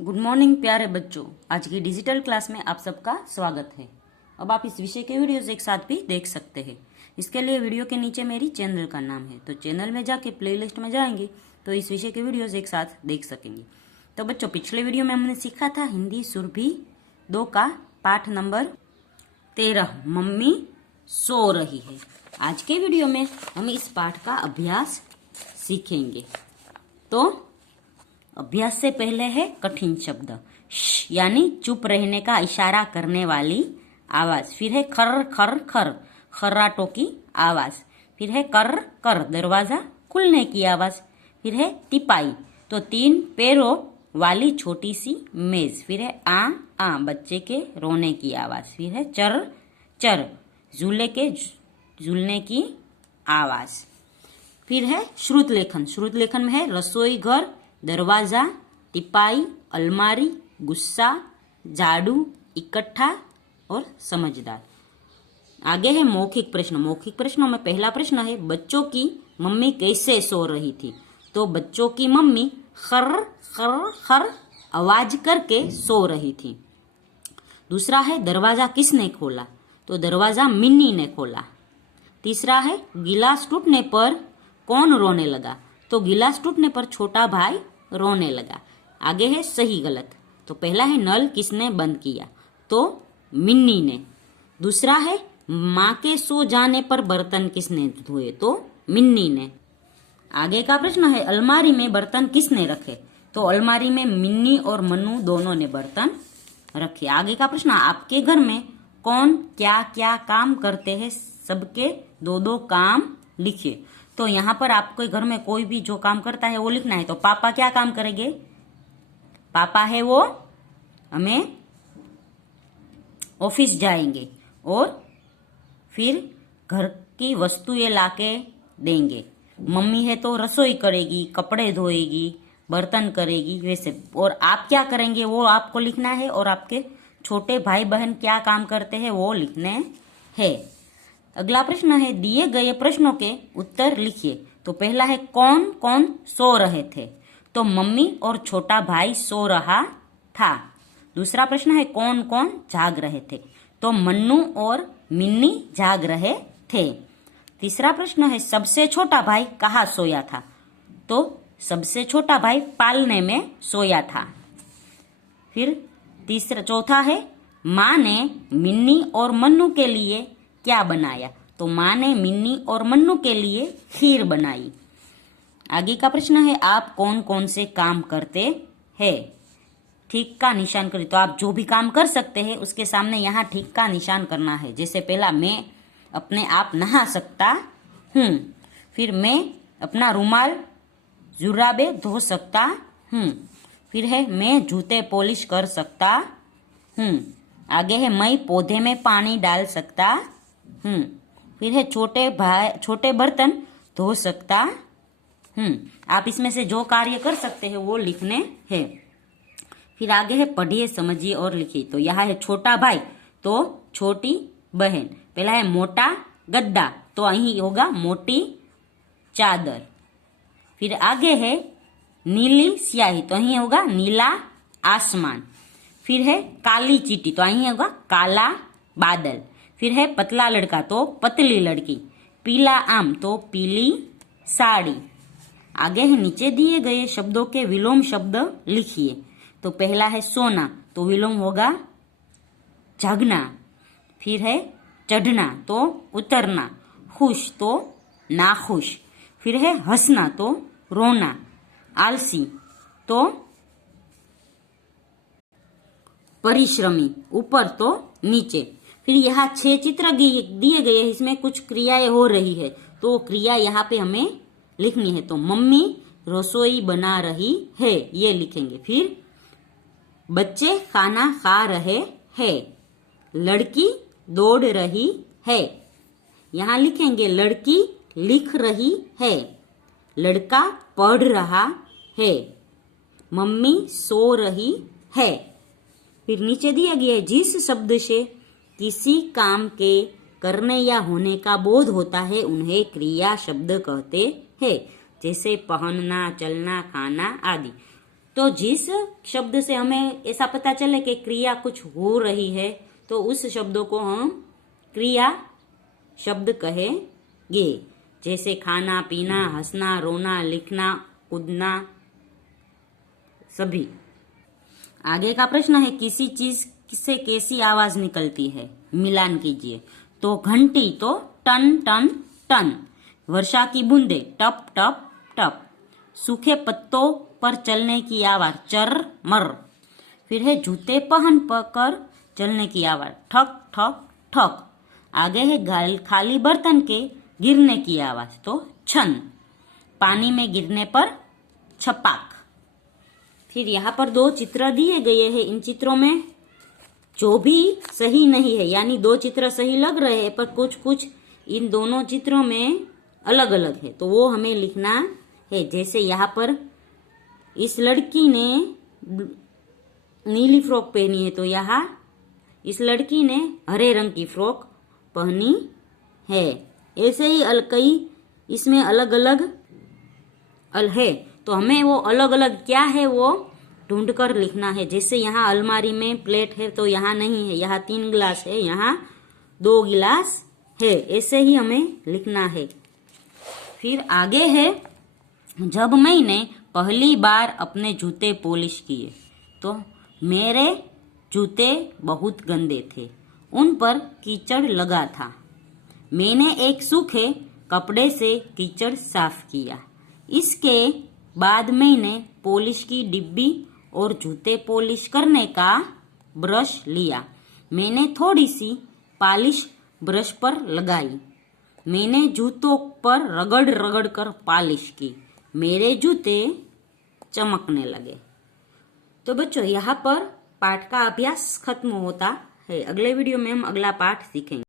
Good morning प्यारे बच्चों। आज की डिजिटल क्लास में आप सबका स्वागत है। अब आप इस विषय के वीडियोस एक साथ भी देख सकते हैं। इसके लिए वीडियो के नीचे मेरी चैनल का नाम है, तो चैनल में जाके प्लेलिस्ट में जाएंगे तो इस विषय के वीडियोस एक साथ देख सकेंगे। तो बच्चों, पिछले वीडियो में हमने सीखा था हिंदी सुरभि 2 का पाठ नंबर 13, मम्मी सो रही है। आज के वीडियो में हम इस पाठ का अभ्यास सीखेंगे। तो अभ्यास से पहले है कठिन शब्द श, यानी चुप रहने का इशारा करने वाली आवाज। फिर है खर खर खर, खर्राटों की आवाज। फिर है कर कर, दरवाजा खुलने की आवाज। फिर है तिपाई, तो 3 पैरों वाली छोटी सी मेज। फिर है आ, बच्चे के रोने की आवाज। फिर है चर चर, झूले के झूलने की आवाज। फिर है श्रुत लेखन। श्रुत लेखन में है रसोई घर, दरवाजा, टिपाई, अलमारी, गुस्सा, झाड़ू, इकट्ठा और समझदार। आगे है मौखिक प्रश्न। मौखिक प्रश्नों में पहला प्रश्न है बच्चों की मम्मी कैसे सो रही थी। तो बच्चों की मम्मी खर खर खर आवाज करके सो रही थी। दूसरा है दरवाजा किसने खोला। तो दरवाजा मिन्नी ने खोला। तीसरा है गिलास टूटने पर कौन रोने लगा। तो गिलास टूटने पर छोटा भाई रोने लगा। आगे है सही गलत। तो पहला है नल किसने बंद किया। तो मिन्नी ने। दूसरा है माँ के सो जाने पर बर्तन किसने धोए। तो मिन्नी ने। आगे का प्रश्न है अलमारी में बर्तन किसने रखे। तो अलमारी में मिन्नी और मन्नू दोनों ने बर्तन रखे। आगे का प्रश्न आपके घर में कौन क्या क्या काम करते हैं, सबके 2-2 काम लिखिए। तो यहाँ पर आपके घर में कोई भी जो काम करता है वो लिखना है। तो पापा क्या काम करेंगे। पापा है वो हमें ऑफिस जाएंगे और फिर घर की वस्तुएं लाके देंगे। मम्मी है तो रसोई करेगी, कपड़े धोएगी, बर्तन करेगी, वैसे। और आप क्या करेंगे वो आपको लिखना है, और आपके छोटे भाई बहन क्या काम करते हैं वो लिखने हैं। अगला प्रश्न है दिए गए प्रश्नों के उत्तर लिखिए। तो पहला है कौन कौन सो रहे थे। तो मम्मी और छोटा भाई सो रहा था। दूसरा प्रश्न है कौन कौन जाग रहे थे। तो मन्नू और मिन्नी जाग रहे थे। तीसरा प्रश्न है सबसे छोटा भाई कहाँ सोया था। तो सबसे छोटा भाई पालने में सोया था। फिर चौथा है माँ ने मिन्नी और मन्नू के लिए क्या बनाया। तो माँ ने मिन्नी और मन्नू के लिए खीर बनाई। आगे का प्रश्न है आप कौन कौन से काम करते हैं। ठीक का निशान करें। तो आप जो भी काम कर सकते हैं उसके सामने यहाँ ठीक का निशान करना है। जैसे पहला मैं अपने आप नहा सकता हूँ। फिर मैं अपना रुमाल जुराबे धो सकता हूँ। फिर है मैं जूते पॉलिश कर सकता हूँ। आगे है मैं पौधे में पानी डाल सकता हूँ। फिर है छोटे बर्तन धो सकता हूँ। आप इसमें से जो कार्य कर सकते हैं वो लिखने हैं। फिर आगे है पढ़िए समझिए और लिखिए। तो यहाँ है छोटा भाई तो छोटी बहन। पहला है मोटा गद्दा, तो અહીં होगा मोटी चादर। फिर आगे है नीली स्याही, तो અહીં होगा नीला आसमान। फिर है काली चीटी, तो અહીં होगा काला बादल। फिर है पतला लड़का तो पतली लड़की। पीला आम तो पीली साड़ी। आगे है नीचे दिए गए शब्दों के विलोम शब्द लिखिए। तो पहला है सोना, तो विलोम होगा जागना। फिर है चढ़ना तो उतरना। खुश तो नाखुश। फिर है हंसना तो रोना। आलसी तो परिश्रमी, ऊपर तो नीचे। फिर यहाँ 6 चित्र दिए गए हैं, इसमें कुछ क्रियाएं हो रही है। तो क्रिया यहाँ पे हमें लिखनी है। तो मम्मी रसोई बना रही है, ये लिखेंगे। फिर बच्चे खाना खा रहे हैं। लड़की दौड़ रही है, यहाँ लिखेंगे लड़की लिख रही है। लड़का पढ़ रहा है। मम्मी सो रही है। फिर नीचे दिया गया है जिस शब्द से किसी काम के करने या होने का बोध होता है उन्हें क्रिया शब्द कहते हैं। जैसे पहनना, चलना, खाना आदि। तो जिस शब्द से हमें ऐसा पता चले कि क्रिया कुछ हो रही है तो उस शब्दों को हम क्रिया शब्द कहेंगे। जैसे खाना, पीना, हंसना, रोना, लिखना, कूदना, सभी। आगे का प्रश्न है, किसी चीज से कैसी आवाज निकलती है? मिलान कीजिए। तो घंटी तो टन टन टन, वर्षा की बूंदे टप टप टप, सूखे पत्तों पर चलने की आवाज चर मर, फिर है जूते पहन कर चलने की आवाज ठक ठक ठक। आगे है खाली बर्तन के गिरने की आवाज तो छन, पानी में गिरने पर छपाक। फिर यहाँ पर 2 चित्र दिए गए हैं। इन चित्रों में जो भी सही नहीं है, यानी 2 चित्र सही लग रहे हैं पर कुछ कुछ इन दोनों चित्रों में अलग अलग है, तो वो हमें लिखना है। जैसे यहाँ पर इस लड़की ने नीली फ्रॉक पहनी है, तो यहाँ इस लड़की ने हरे रंग की फ्रॉक पहनी है। ऐसे ही कई इसमें अलग अलग है, तो हमें वो अलग अलग क्या है वो ढूंढकर लिखना है। जैसे यहाँ अलमारी में प्लेट है तो यहाँ नहीं है, यहाँ 3 गिलास है, यहाँ 2 गिलास है। ऐसे ही हमें लिखना है। फिर आगे है, जब मैंने पहली बार अपने जूते पॉलिश किए तो मेरे जूते बहुत गंदे थे, उन पर कीचड़ लगा था। मैंने एक सूखे कपड़े से कीचड़ साफ किया। इसके बाद मैंने पॉलिश की डिब्बी और जूते पॉलिश करने का ब्रश लिया। मैंने थोड़ी सी पॉलिश ब्रश पर लगाई। मैंने जूतों पर रगड़ रगड़ कर पॉलिश की। मेरे जूते चमकने लगे। तो बच्चों, यहाँ पर पाठ का अभ्यास खत्म होता है। अगले वीडियो में हम अगला पाठ सीखेंगे।